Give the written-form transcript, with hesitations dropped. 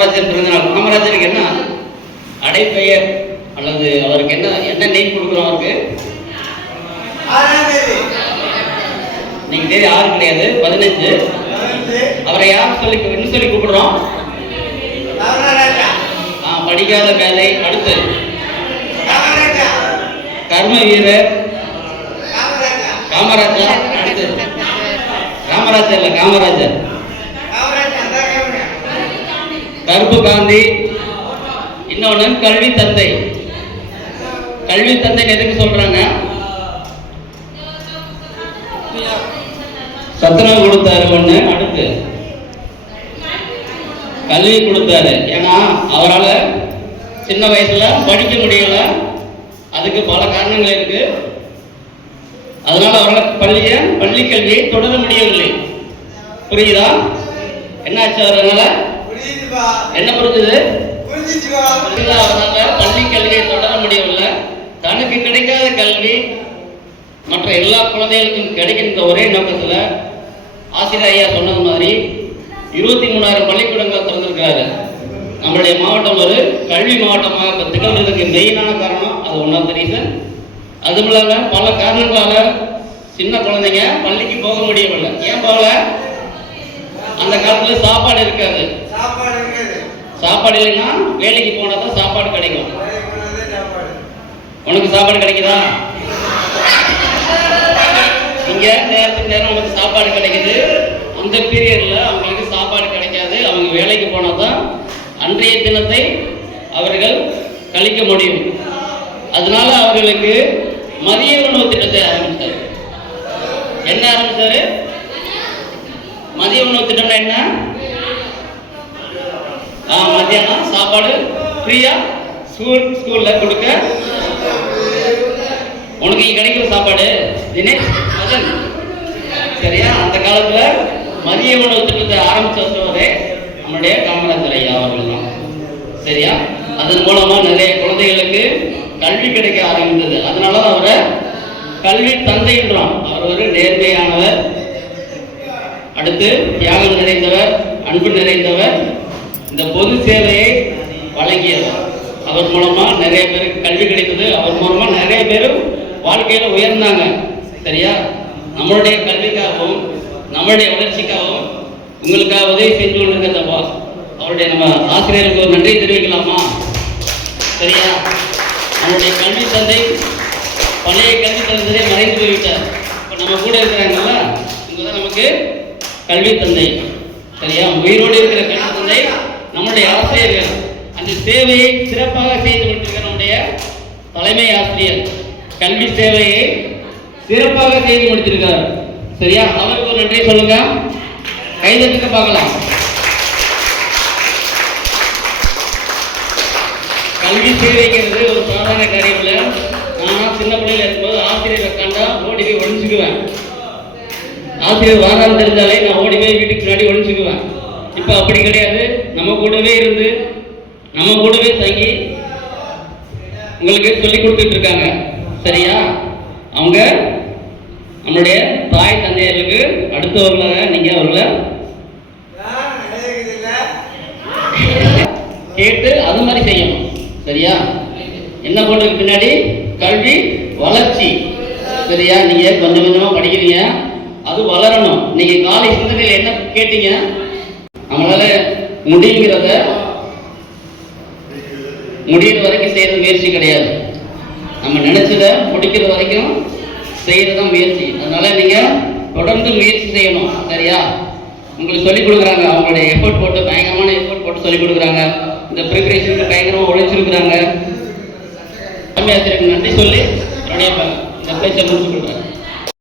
காமராஜர் பிறந்தநாள். காமராஜருக்கு என்ன அடைப்பெயர் அல்லது அவருக்கு என்ன நேம் கொடுக்குறோம்? அவருக்கு நீங்க தேதி 6 கிடையாது, 15. அவரை யார் சொல்லி கூப்பிடுறோம்? படிக்காத மேதை. அடுத்து கர்ம வீரர் காமராஜா. அடுத்து காமராஜர் இல்ல, காமராஜர். கருப்பு காந்தி. இன்னொன்னு கல்வி தந்தை. கல்வி தந்தை எதுக்கு சொல்றாங்க? சத்துணவு கொடுத்தாரு ஒண்ணு. அடுத்து கல்வி கொடுத்தாரு. ஏன்னா அவரால் சின்ன வயசுல படிக்க முடியல, அதுக்கு பல காரணங்கள் இருக்கு. அதனால அவரால் பள்ளி கல்வியை தொடர முடியவில்லை. புரியுதா? என்னாச்சு? அவரால் என்ன புரிஞ்சுது? அவரால் பள்ளி கல்வியை தொடர முடியவில்லை. தனக்கு கிடைக்காத கல்வி மற்ற எல்லா குழந்தைகளுக்கும் கிடைக்கின்ற ஒரே நோக்கத்துல ஆசிரியர் ஐயா சொன்னது மாதிரி 23,000 பள்ளிக்கூடங்களை திறந்திருக்கிறாரு. நம்மளுடைய மாவட்டம் ஒரு கல்வி மாவட்டமாக திகழ்றதுக்கு மெயினான காரணம் அது ஒன்றாவது ரீசன். அதுவும் இல்லாமல் பல காரணங்களால சின்ன குழந்தைங்க பள்ளிக்கு போக முடியவில்லை. ஏன் போகல? அந்த காலத்துல சாப்பாடு இருக்காது. சாப்பாடு இல்லைன்னா வேலைக்கு போனா தான் சாப்பாடு கிடைக்கும். உனக்கு சாப்பாடு கிடைக்குதா? இங்க நேரத்துக்கு நேரம் உனக்கு சாப்பாடு கிடைக்குது. அந்த பீரியட்ல அவங்களுக்கு சாப்பாடு கிடைக்காது. அவங்க வேலைக்கு போனா தான் அன்றைய தினத்தை அவர்கள் கழிக்க முடியும். அதனால அவர்களுக்கு மதிய உணவு திட்டத்தை ஆரம்பித்தார். என்ன ஆரம்பித்தாரு? மதிய உணவு திட்டம்னா என்ன? மத்தியானம் சாப்பாடு ஃப்ரீயா ஸ்கூல்ல கொடுக்க. உனக்கு கிடைக்கிற சாப்பாடு தினேஷ் மதன், சரியா? அந்த காலத்துல மதிய உணவு திட்டத்தை ஆரம்பிச்சவரே நம்முடைய காமராஜர் ஐயா அவர்கள் தான், சரியா? அதன் மூலமா நிறைய குழந்தைகளுக்கு கல்வி கிடைக்க ஆரம்பித்தது. அதனால அவரை கல்வி தந்தை என்றான். அவர் ஒரு நேர்மையானவர், அடுத்து தியாகம் நிறைந்தவர், அன்பு நிறைந்தவர், இந்த பொது சேவையை வழங்கியவர். அவர் மூலமா நிறைய பேருக்கு கல்வி கிடைத்தது. அவர் மூலமா நிறைய பேரும் வாழ்க்கையில உயர்ந்தாங்க, சரியா? நம்மளுடைய கல்விக்காகவும் நம்மளுடைய வளர்ச்சிக்காகவும் உங்களுக்காக உதவி செஞ்சு கொண்டிருக்கிறப்பா அவருடைய நம்ம ஆசிரியருக்கு ஒரு நன்றி தெரிவிக்கலாமா? சரியா? நம்மளுடைய கல்வி தந்தை பழைய கல்வி தந்தை மறைந்து போய்விட்டார். இப்போ நம்ம கூட இருக்கிறாங்கல்ல, இவங்க தான் நமக்கு கல்வி தந்தை, சரியா? உயிரோடு இருக்கிற கல்வி தந்தை நம்முடைய ஆசிரியர்கள். அந்த சேவையை சிறப்பாக செய்து கொண்டிருக்கிற நம்முடைய தலைமை ஆசிரியர் கல்வி சேவையை சிறப்பாக செய்து முடித்திருக்கிறார், சரியா? அவருக்கு ஒரு நன்றி சொல்லுங்க. கைதட்டுக்க பார்க்கலாம். கல்வி சேவைங்கிறது ஒரு சாதாரண காரியம் இல்லை. நான் சின்ன பிள்ளையில இருக்கும்போது ஆசிரியரை கண்டா ஓடி போய் ஒழிச்சுக்குவேன். ஆசிரியர் வாரான்னு தெரிஞ்சாலே நான் ஓடி போய் வீட்டுக்கு முன்னாடி ஒழிச்சுக்குவேன். இப்போ அப்படி கிடையாது. நம்ம கூடவே இருந்து நம்ம கூடவே தங்கி உங்களுக்கு சொல்லி கொடுத்துட்டு இருக்காங்க, சரியா? அவங்க நம்மளுடைய தாய் தந்தையர்களுக்கு அடுத்தவர்களாக நீங்க அவர்களை கேட்டு அது மாதிரி செய்யணும், சரியா? என்ன பண்றதுக்கு பின்னாடி கல்வி வளர்ச்சி, சரியா? நீங்க கொஞ்சம் கொஞ்சமா படிக்கிறீங்க, அது வளரணும். நீங்க காலை சிந்தனையில் என்ன கேட்டீங்க? நம்மளால முடிங்கிறத முடிகிற வரைக்கும் செய்யறது முயற்சி கிடையாது. நம்ம நினைச்சத முடிக்கிற வரைக்கும் செய்யறதுதான் முயற்சி. அதனால நீங்க தொடர்ந்து முயற்சி செய்யணும், சரியா? உங்களுக்கு சொல்லிக் கொடுக்குறாங்க, அவங்களுடைய எஃபர்ட் போட்டு பயங்கரமான எஃபர்ட் போட்டு சொல்லிக் கொடுக்குறாங்க. இந்த ப்ரிப்பரேஷனுக்கு பயங்கரமாக உழைச்சிருக்கிறாங்க. ஆசிரியருக்கு நன்றி சொல்லி என்னுடைய இந்த பேச்சை முடிச்சு கொடுக்குறேன்.